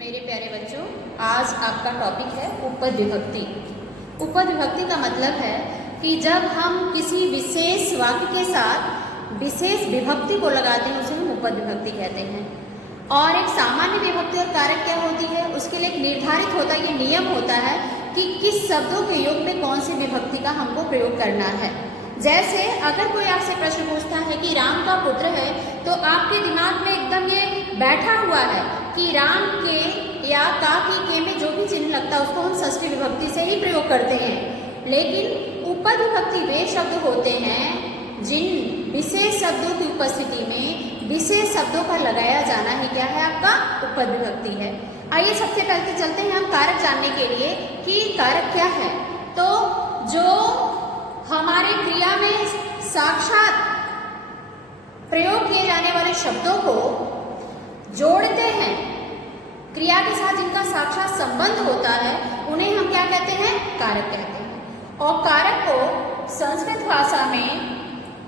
मेरे प्यारे बच्चों, आज आपका टॉपिक है उपपद विभक्ति। उपपद विभक्ति का मतलब है कि जब हम किसी विशेष वाक्य के साथ विशेष विभक्ति को लगाते हैं उसे हम उपपद विभक्ति कहते हैं। और एक सामान्य विभक्ति और कारक क्या होती है, उसके लिए एक निर्धारित होता है, ये नियम होता है कि किस शब्दों के योग में कौन सी विभक्ति का हमको प्रयोग करना है। जैसे अगर कोई आपसे प्रश्न पूछता है कि राम का पुत्र है, तो आपके दिमाग में एकदम ये बैठा हुआ है कि राम के या का के में जो भी चिन्ह लगता है उसको हम षष्ठी विभक्ति से ही प्रयोग करते हैं। लेकिन उपपद विभक्ति वे शब्द होते हैं जिन विशेष शब्दों की उपस्थिति में विशेष शब्दों का लगाया जाना ही क्या है, आपका उपपद विभक्ति है। आइए सबसे पहले चलते हैं हम कारक जानने के लिए कि कारक क्या है। तो जो हमारे क्रिया में साक्षात प्रयोग किए जाने वाले शब्दों को जोड़ते हैं, क्रिया के साथ जिनका साक्षात संबंध होता है, उन्हें हम क्या कहते हैं, कारक कहते हैं। और कारक को संस्कृत भाषा में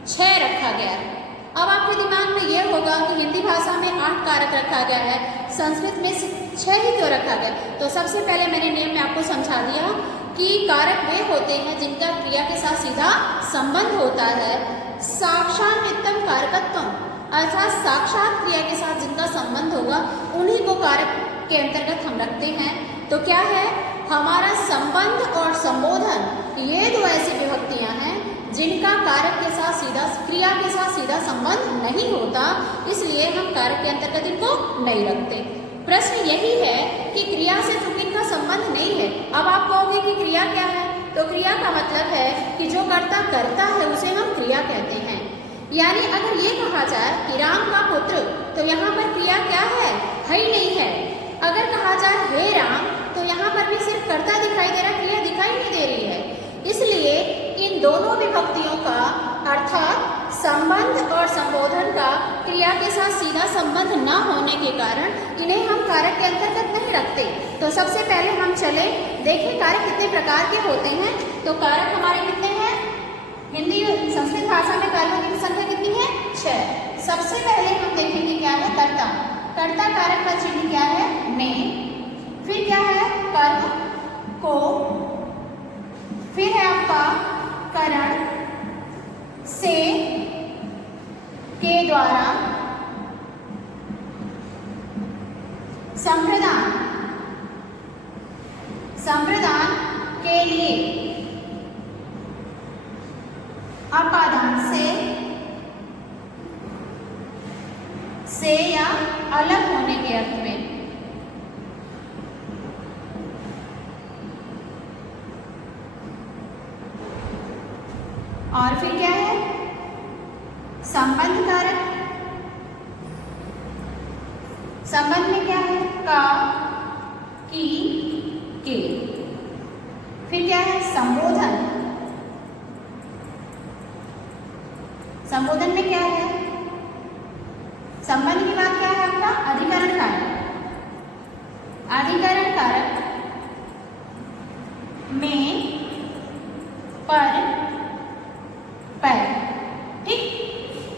6 रखा गया है। अब आपके दिमाग में ये होगा कि हिंदी भाषा में 8 कारक रखा गया है, संस्कृत में 6 ही क्यों रखा गया। तो सबसे पहले मैंने नियम में आपको समझा दिया कि कारक वे होते हैं जिनका क्रिया के साथ सीधा संबंध होता है। साक्षान्वितम कारकत्वम, अर्थात साक्षात क्रिया के साथ जिनका संबंध होगा उन्हीं को कारक के अंतर्गत हम रखते हैं। तो क्या है, हमारा संबंध और संबोधन, ये दो ऐसी विभक्तियां हैं जिनका कारक के साथ सीधा, क्रिया के साथ सीधा संबंध नहीं होता, इसलिए हम कारक के अंतर्गत इनको नहीं रखते। प्रश्न यही है कि क्रिया से तो इनका संबंध नहीं है। अब आप कहोगे कि क्रिया क्या है, तो क्रिया का मतलब है कि जो कर्ता करता है उसे हम क्रिया कहते हैं। यानी अगर ये कहा जाए कि राम का पुत्र, तो यहाँ पर क्रिया क्या है ही नहीं है। अगर कहा जाए हे राम, तो यहाँ पर भी सिर्फ कर्ता दिखाई दे रहा, क्रिया दिखाई नहीं दे रही है। इसलिए इन दोनों विभक्तियों का अर्थात संबंध और संबोधन का क्रिया के साथ सीधा संबंध न होने के कारण इन्हें हम कारक के अंतर्गत नहीं रखते। तो सबसे पहले हम चले देखें कारक कितने प्रकार के होते हैं। तो कारक हमारे कितने हैं, हिंदी संस्कृत भाषा में कारकों की संख्या कितनी है, 6। सबसे पहले हम देखेंगे क्या है, कर्ता। कर्ता कारक का चिन्ह क्या है, ने। फिर क्या है, कर्म, को। फिर है आपका करण, से, के द्वारा। संप्रदान, संप्रदान के लिए। अपादान, से या अलग होने के अर्थ में। और फिर क्या है, संबंध कारक। संबंध में क्या है, का, की, के। फिर क्या है, संबोधन। संबोधन में क्या है, संबंध की बात क्या है आपका, अधिकरण कारक। अधिकरण कारक में पर, ठीक।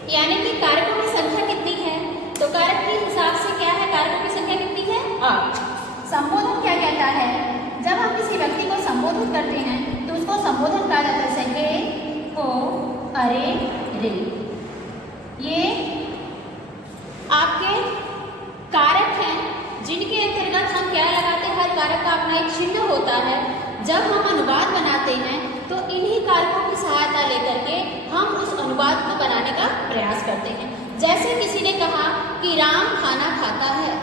यानी कि कारकों की संख्या कितनी है, तो कारक के हिसाब से क्या है, कारकों की संख्या कितनी है, 8। संबोधन क्या कहता है, जब हम किसी व्यक्ति को संबोधित करते हैं तो उसको संबोधन कहा जाता है, हे, हो, अरे, रे। ये आपके कारक हैं जिनके अंतर्गत हम क्या लगाते हैं, हर कारक का अपना एक चिन्ह होता है। जब हम अनुवाद बनाते हैं तो इन्हीं कारकों की सहायता लेकर के हम उस अनुवाद को बनाने का प्रयास करते हैं। जैसे किसी ने कहा कि राम खाना खाता है,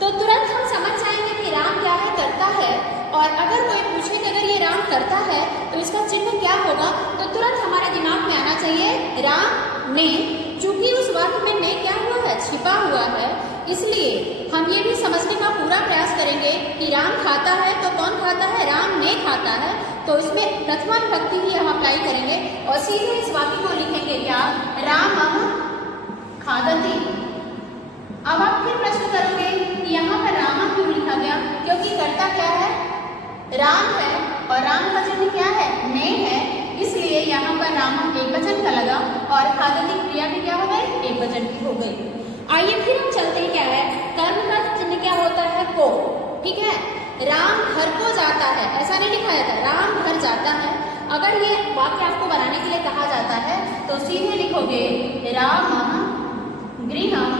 तो तुरंत हम समझ जाएंगे कि राम क्या है, करता है। और अगर कोई पूछे कि अगर ये राम करता है तो इसका चिन्ह क्या होगा, तो तुरंत हमारे दिमाग में आना चाहिए राम ने। चूंकि उस वाक्य में ने क्या हुआ है, छिपा हुआ है, इसलिए हम ये भी समझने का पूरा प्रयास करेंगे कि राम खाता है तो कौन खाता है, राम ने खाता है। तो इसमें प्रथमा विभक्ति ही हम अप्लाई करेंगे और सीधे इस वाक्य को लिखेंगे क्या, रामः खादति। अब आप फिर प्रश्न करोगे कि यहाँ पर राम क्यों लिखा गया, क्योंकि कर्ता क्या है, राम है और राम का चिन्ह क्या है, ने है, इसलिए यहाँ पर राम एकवचन का लगा और खादति क्रिया भी क्या हो गई, एकवचन की हो गई। आइए फिर हम चलते हैं, क्या है, कर्म का चिन्ह क्या होता है, को। ठीक है। राम घर को जाता है, ऐसा नहीं लिखा जाता, राम घर जाता है। अगर ये वाक्य आपको बनाने के लिए कहा जाता है तो सीधे लिखोगे रामः गृहं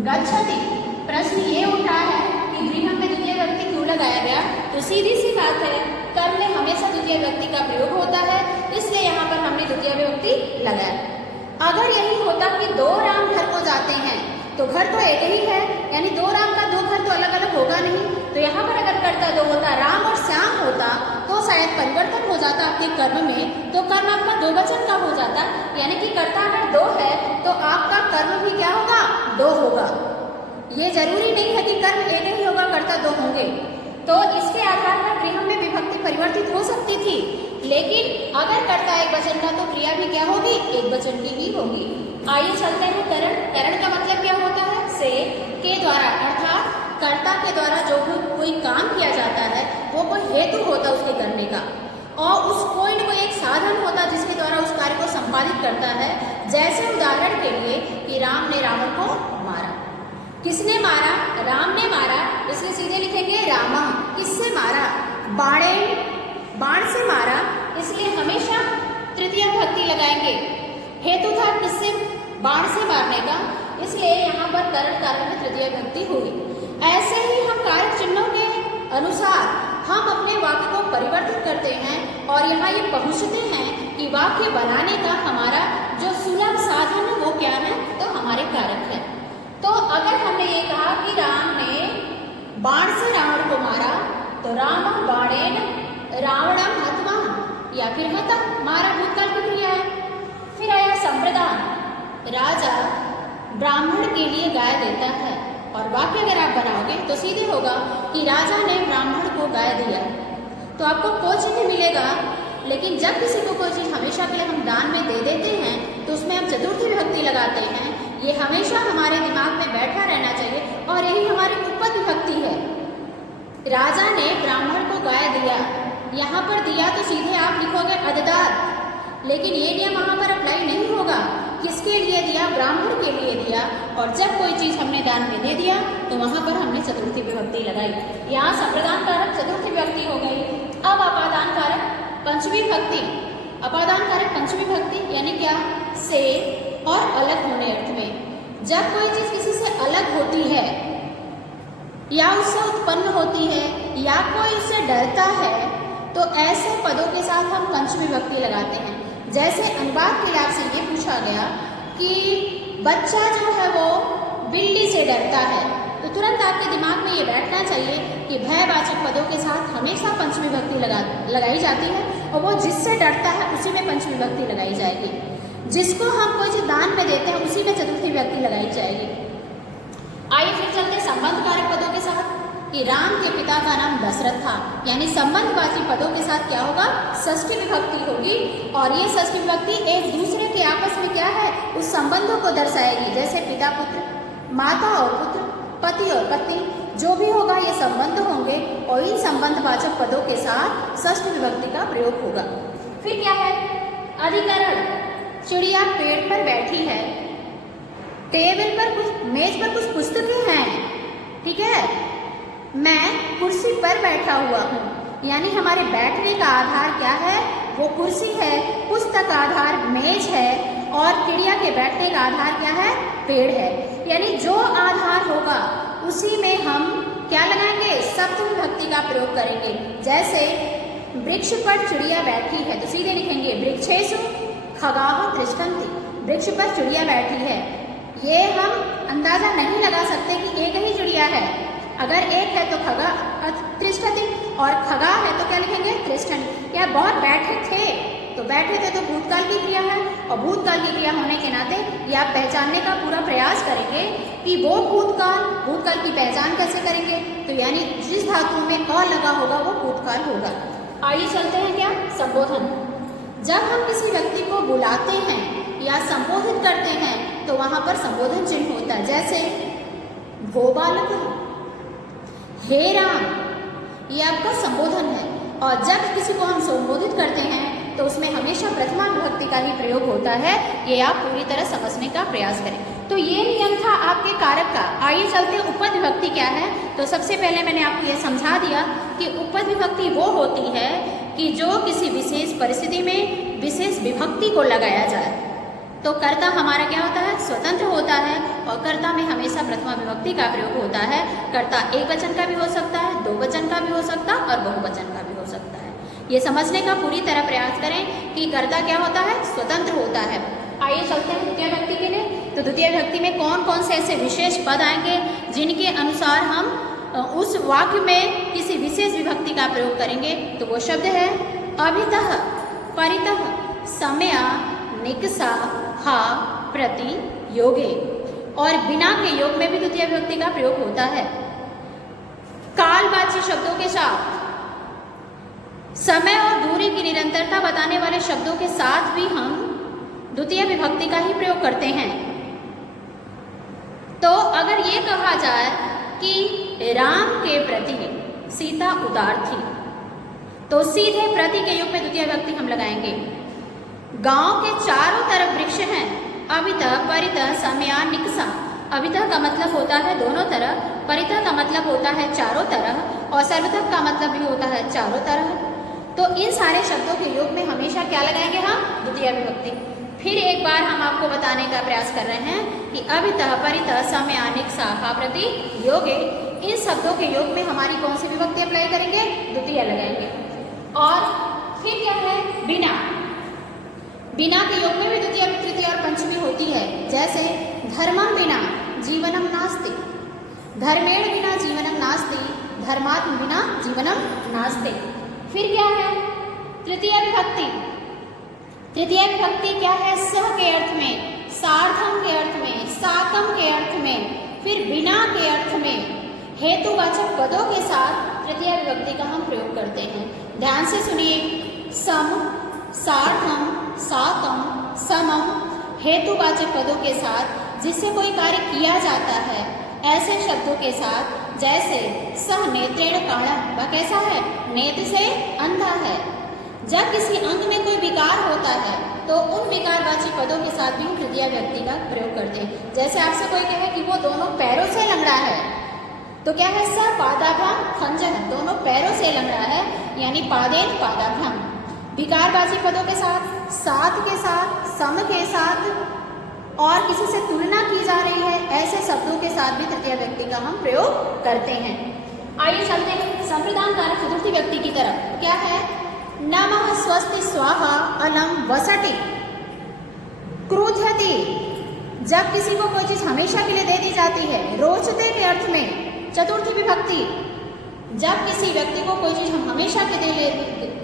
गच्छति। प्रश्न ये उठा है कि गृहं में द्वितीय व्यक्ति क्यों लगाया गया, तो सीधी सी बात है, कर्म में हमेशा द्वितीय व्यक्ति का प्रयोग होता है, इसलिए यहाँ पर हमने द्वितीय व्यक्ति लगाया। अगर यही होता कि दो राम घर को जाते हैं तो घर तो एक ही है, यानी दो राम का दो घर तो अलग अलग होगा नहीं, तो यहाँ पर अगर कर्ता दो होता, राम और श्याम होता, तो शायद परिवर्तन हो जाता आपके कर्म में, तो कर्म आपका दो वचन का हो जाता, यानी कि कर्ता अगर दो है तो आपका कर्म भी क्या होगा, दो होगा। ये जरूरी नहीं है कि कर्म एक ही होगा, कर्ता दो होंगे। तो इसके आधार पर गृह में विभक्ति परिवर्तित हो सकती थी, लेकिन अगर कर्ता एक वचन का तो क्रिया भी क्या होगी, एक वचन की ही होगी। आइए चलते हैं करण। करण का मतलब क्या होता है, से, के द्वारा, अर्थात कर्ता के द्वारा जो भी कोई काम किया जाता है वो कोई हेतु होता है उसके करने का, और उस कोई न कोई एक साधन होता जिसके द्वारा उस कार्य को संपादित करता है। जैसे उदाहरण के लिए कि राम ने रावण को मारा। किसने मारा, राम ने मारा, इसलिए सीधे लिखेंगे रामः। किससे मारा, बाणेन, बाण से मारा, इसलिए हमेशा तृतीया विभक्ति लगाएंगे। हेतु था किससे, बाण से मारने का, इसलिए यहाँ पर करण कारक में तृतीया विभक्ति हुई। ऐसे ही हम कारक चिन्हों के अनुसार हम अपने वाक्य को परिवर्तित करते हैं और यहाँ ये पहुँचते हैं कि वाक्य बनाने का हमारा जो सुलभ साधन है वो क्या है, तो हमारे कारक है। तो अगर हमने ये कहा कि राम ने बाण से रावण को मारा, तो रामः बाणेन रावणं हत्वा, या फिर हता, मारा भूतकाल की क्रिया है। फिर आया संप्रदान, राजा ब्राह्मण के लिए गाय देता है, और वाक्य अगर आप बनाओगे तो सीधे होगा कि राजा ने ब्राह्मण को गाय दिया। तो आपको कोई चिन्ह मिलेगा, लेकिन जब किसी को कोई चीज़ हमेशा के लिए हम दान में दे देते हैं तो उसमें हम चतुर्थी विभक्ति लगाते हैं। ये हमेशा हमारे दिमाग में बैठा रहना चाहिए, और यही हमारी उपपद विभक्ति है। राजा ने ब्राह्मण को गाय दिया, यहाँ पर दिया तो सीधे आप लिखोगे अददात, लेकिन ये नियम वहाँ पर अप्लाई नहीं होगा। किसके लिए दिया, ब्राह्मण के लिए दिया, और जब कोई चीज़ हमने दान में दे दिया तो वहाँ पर हमने चतुर्थी विभक्ति लगाई। यहाँ संप्रदान कारक चतुर्थी विभक्ति हो गई। अब अपादान कारक पंचमी विभक्ति। अपादान कारक पंचमी विभक्ति यानी क्या, से और अलग होने अर्थ में। जब कोई चीज़ किसी से अलग होती है या उससे उत्पन्न होती है या कोई उससे डरता है, तो ऐसे पदों के साथ हम पंचमी विभक्ति लगाते हैं। जैसे अनुवाद के लिए आपसे ये पूछा गया कि बच्चा जो है वो बिल्ली से डरता है, तो तुरंत आपके दिमाग में ये बैठना चाहिए कि भयवाचक पदों के साथ हमेशा पंचमी विभक्ति लगाई जाती है, और वो जिससे डरता है उसी में पंचमी विभक्ति लगाई जाएगी। जिसको हम कोई चीज़ दान में देते हैं उसी में चतुर्थी विभक्ति लगाई जाएगी। आइए फिर चलते संबंध कारक पदों के साथ कि राम के पिता का नाम दशरथ था, यानी संबंधवाची पदों के साथ क्या होगा, षष्ठी विभक्ति होगी, और ये षष्ठी विभक्ति एक दूसरे के आपस में क्या है, उस संबंधों को दर्शाएगी। जैसे पिता पुत्र, माता और पुत्र, पति और पत्नी, जो भी होगा ये संबंध होंगे, और इन संबंधवाचक पदों के साथ षष्ठी विभक्ति का प्रयोग होगा। फिर क्या है, अधिकरण। चिड़िया पेड़ पर बैठी है, टेबल पर कुछ, मेज पर कुछ पुस्तकें हैं, ठीक है, मैं कुर्सी पर बैठा हुआ हूँ, यानी हमारे बैठने का आधार क्या है, वो कुर्सी है, पुस्तक का आधार मेज है, और चिड़िया के बैठने का आधार क्या है, पेड़ है। यानी जो आधार होगा उसी में हम क्या लगाएंगे, सप्तमी विभक्ति का प्रयोग करेंगे। जैसे वृक्ष पर चिड़िया बैठी है, तो सीधे लिखेंगे वृक्षेषु खगाः तिष्ठन्ति, वृक्ष पर चिड़िया बैठी है। ये हम अंदाजा नहीं लगा सकते कि एक ही चिड़िया है, अगर एक है तो खगा तिष्ठति, और खगा है तो क्या लिखेंगे, तिष्ठन्ति। या बहुत बैठे थे, तो बैठे थे तो भूतकाल की क्रिया है, और भूतकाल की क्रिया होने के नाते ये आप पहचानने का पूरा प्रयास करेंगे कि वो भूतकाल की पहचान कैसे करेंगे, तो यानी जिस धातु में अ लगा होगा वो भूतकाल होगा। आइए चलते हैं क्या, संबोधन। जब हम किसी व्यक्ति को बुलाते हैं या संबोधित करते हैं तो वहाँ पर संबोधन चिन्ह होता है। जैसे भो बालक, हे राम, ये आपका संबोधन है, और जब किसी को हम संबोधित करते हैं तो उसमें हमेशा प्रथमा विभक्ति का ही प्रयोग होता है। ये आप पूरी तरह समझने का प्रयास करें। तो ये नियम था आपके कारक का। आइए चलते हैं उपपद विभक्ति क्या है। तो सबसे पहले मैंने आपको यह समझा दिया कि उपपद विभक्ति वो होती है कि जो किसी विशेष परिस्थिति में विशेष विभक्ति को लगाया जाए। तो कर्ता हमारा क्या होता है, स्वतंत्र होता है, और कर्ता में हमेशा प्रथमा विभक्ति का प्रयोग होता है। कर्ता एक वचन का भी हो सकता है, दो वचन का भी हो सकता है और बहुवचन का भी हो सकता है। ये समझने का पूरी तरह प्रयास करें कि कर्ता क्या होता है, स्वतंत्र होता है। आइए चलते हैं द्वितीय विभक्ति के लिए। तो द्वितीय विभक्ति में कौन कौन से ऐसे विशेष पद आएंगे जिनके अनुसार हम उस वाक्य में किसी विशेष विभक्ति का प्रयोग करेंगे। तो वो शब्द है अभितः, परितः, समया, निकषा, हा, प्रति, योगे। और बिना के योग में भी द्वितीय विभक्ति का प्रयोग होता है। कालवाची शब्दों के साथ, समय और दूरी की निरंतरता बताने वाले शब्दों के साथ भी हम द्वितीय विभक्ति का ही प्रयोग करते हैं। तो अगर ये कहा जाए कि राम के प्रति सीता उदार थी, तो सीधे प्रति के युग में द्वितीय विभक्ति हम लगाएंगे। गांव के चारों तरफ वृक्ष हैं, अभितः, परितः, समया, निकषा। अभितः का मतलब होता है दोनों तरफ, परितः का मतलब होता है चारों तरफ, और सर्वतः का मतलब भी होता है चारों तरफ। तो इन सारे शब्दों के योग में हमेशा क्या लगाएंगे हम, द्वितीय विभक्ति। फिर एक बार हम आपको बताने का प्रयास कर रहे हैं कि अभितः, परितः, समया, निकषा, हा, प्रति, योगे, इन शब्दों के योग में हमारी कौन सी विभक्ति अप्लाई करेंगे, द्वितीय लगाएंगे। और फिर क्या है, बिना। बिना के योग में भी द्वितीय, तृतीय और पंचमी होती है। जैसे धर्मम बिना जीवनम नास्ति, धर्मेण बिना जीवनम नास्ति, धर्मात्म बिना जीवनम नास्ति। फिर क्या है, तृतीय विभक्ति। तृतीय विभक्ति क्या है, सह के अर्थ में, सार्धम के अर्थ में, साकम के अर्थ में, फिर बिना के अर्थ में, हेतुवाचक पदों के साथ तृतीय विभक्ति का हम प्रयोग करते हैं। ध्यान से सुनिए, सम, सार्धम, साकम, समम, हेतुवाचक पदों के साथ जिससे कोई कार्य किया जाता है, ऐसे शब्दों के साथ। जैसे सह नेत्रेण काणम, वह कैसा है, नेत्र से अंधा है। जब किसी अंग में कोई विकार होता है तो उन विकारवाची पदों के साथ भी हम तृतीय विभक्ति का प्रयोग करते हैं। जैसे आपसे कोई कहे कि वो दोनों पैरों से लंगड़ा है, तो क्या है, स पादाभ्याम खंजन, दोनों पैरों से लंगड़ा है, यानी पादेन पादाभ्याम। विकारवाची पदों के साथ, साथ के साथ, सम के साथ, और किसी से तुलना की जा रही है, ऐसे शब्दों के साथ भी तृतीय विभक्ति का हम प्रयोग करते हैं। आइए चलते हैं संप्रदान कारक चतुर्थी व्यक्ति की तरफ। क्या है, नमः स्वस्ति स्वाहा अलम वसति क्रुध्यति। जब किसी को कोई चीज हमेशा के लिए दे दी जाती है, रोचते के अर्थ में चतुर्थी विभक्ति। जब किसी व्यक्ति को कोई चीज हम हमेशा के दे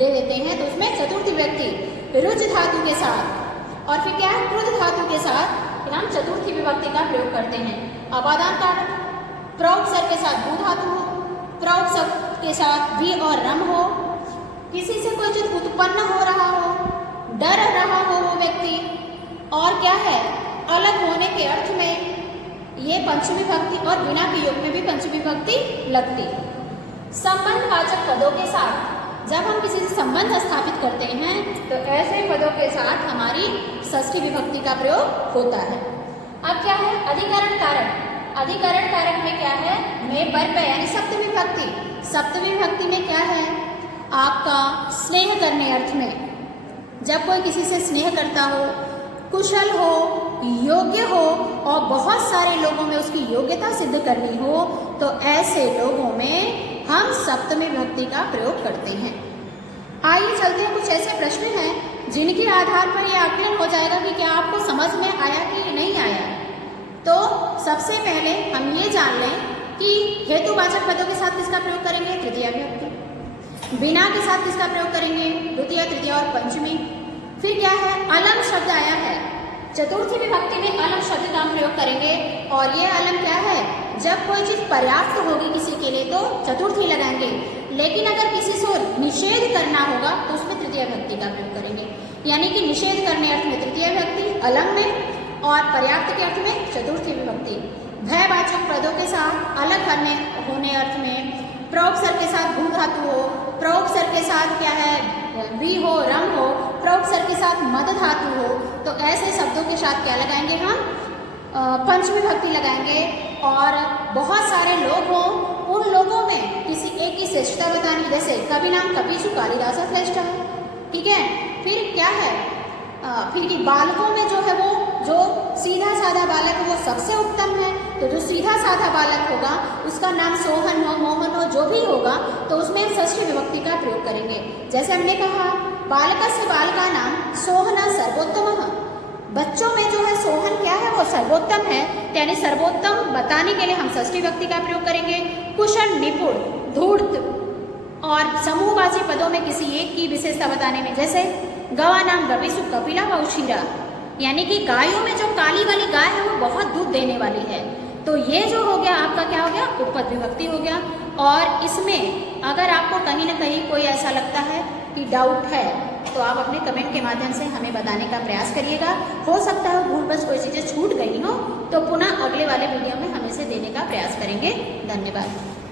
देते हैं तो उसमें चतुर्थी विभक्ति रुज धातु के साथ, और फिर क्या है, क्रुद्ध धातु के साथ हम चतुर्थी विभक्ति का प्रयोग करते हैं। अपादान कारक, प्रौपसर्ग के साथ भू धातु हो, प्रौपसर्ग के साथ भी और रम हो, किसी से कोई चीज उत्पन्न हो रहा हो, डर रहा हो वो व्यक्ति, और क्या है, अलग होने के अर्थ में ये पंचमी विभक्ति, और बिना के योग में भी पंचमी विभक्ति लगती। संबंधवाचक पदों के साथ, जब हम किसी से संबंध स्थापित करते हैं तो ऐसे पदों के साथ हमारी षष्ठी विभक्ति का प्रयोग होता है। अब क्या है, अधिकरण कारक। अधिकरण कारक में क्या है, में पर पे, यानी सप्तमी विभक्ति। सप्तमी विभक्ति में क्या है, आपका स्नेह करने अर्थ में। जब कोई किसी से स्नेह करता हो, कुशल हो, योग्य हो, और बहुत सारे लोगों में उसकी योग्यता सिद्ध करनी हो, तो ऐसे लोगों में हम सप्तमी विभक्ति का प्रयोग करते हैं। आइए चलते हैं, कुछ ऐसे प्रश्न हैं जिनके आधार पर यह आकलन हो जाएगा कि क्या आपको समझ में आया कि नहीं आया। तो सबसे पहले हम ये जान लें कि हेतुवाचक पदों के साथ किसका प्रयोग करेंगे, तृतीय विभक्ति। बिना के साथ किसका प्रयोग करेंगे, द्वितीय, तृतीय और पंचमी। फिर क्या है, अलम शब्द आया है, चतुर्थी विभक्ति में अलम शब्द का हम प्रयोग करेंगे। और ये अलम क्या है, जब कोई चीज पर्याप्त होगी किसी के लिए तो चतुर्थी लगाएंगे, लेकिन अगर किसी से निषेध करना होगा तो उसमें तृतीय विभक्ति का प्रयोग करेंगे। यानी कि निषेध करने अर्थ में तृतीय विभक्ति अलम में, और पर्याप्त के अर्थ में चतुर्थी विभक्ति। भयवाचक पदों के साथ अलग होने अर्थ में प्रौपसर्ग के साथ भू धातु हो, प्रौपसर्ग के साथ क्या है, भी हो, रम हो, प्रौपसर्ग के साथ मद धातु हो, तो ऐसे शब्दों के साथ क्या लगाएंगे हम, पंच विभक्ति लगाएंगे और बहुत सारे लोग हों, उन लोगों में किसी एक की श्रेष्ठता बतानी, जैसे कवि नाम कपीशु कालिदास श्रेष्ठ है, ठीक है। फिर क्या है, फिर कि बालकों में जो है वो जो सीधा साधा बालक है वो सबसे उत्तम है, तो जो सीधा साधा बालक होगा उसका नाम सोहन हो, मोहन हो, जो भी होगा तो उसमें हम षष्ठी विभक्ति का प्रयोग करेंगे। जैसे हमने कहा बालकस्य बालका नाम सोहन सर्वोत्तम, बच्चों में जो है सोहन क्या है वो सर्वोत्तम है, यानी सर्वोत्तम बताने के लिए हम षष्ठी विभक्ति का प्रयोग करेंगे। कुशल, निपुण, धूर्त और समूहवाची पदों में किसी एक की विशेषता बताने में, जैसे गवा नाम गविसु कपिला व क्षीरा, यानी कि गायों में जो काली वाली गाय है वो बहुत दूध देने वाली है। तो ये जो हो गया आपका क्या हो गया, उपपद विभक्ति हो गया। और इसमें अगर आपको कहीं ना कहीं कोई ऐसा लगता है कि डाउट है तो आप अपने कमेंट के माध्यम से हमें बताने का प्रयास करिएगा। हो सकता है भूल बस कोई चीज़ें छूट गई हो तो पुनः अगले वाले वीडियो में हम इसे देने का प्रयास करेंगे। धन्यवाद।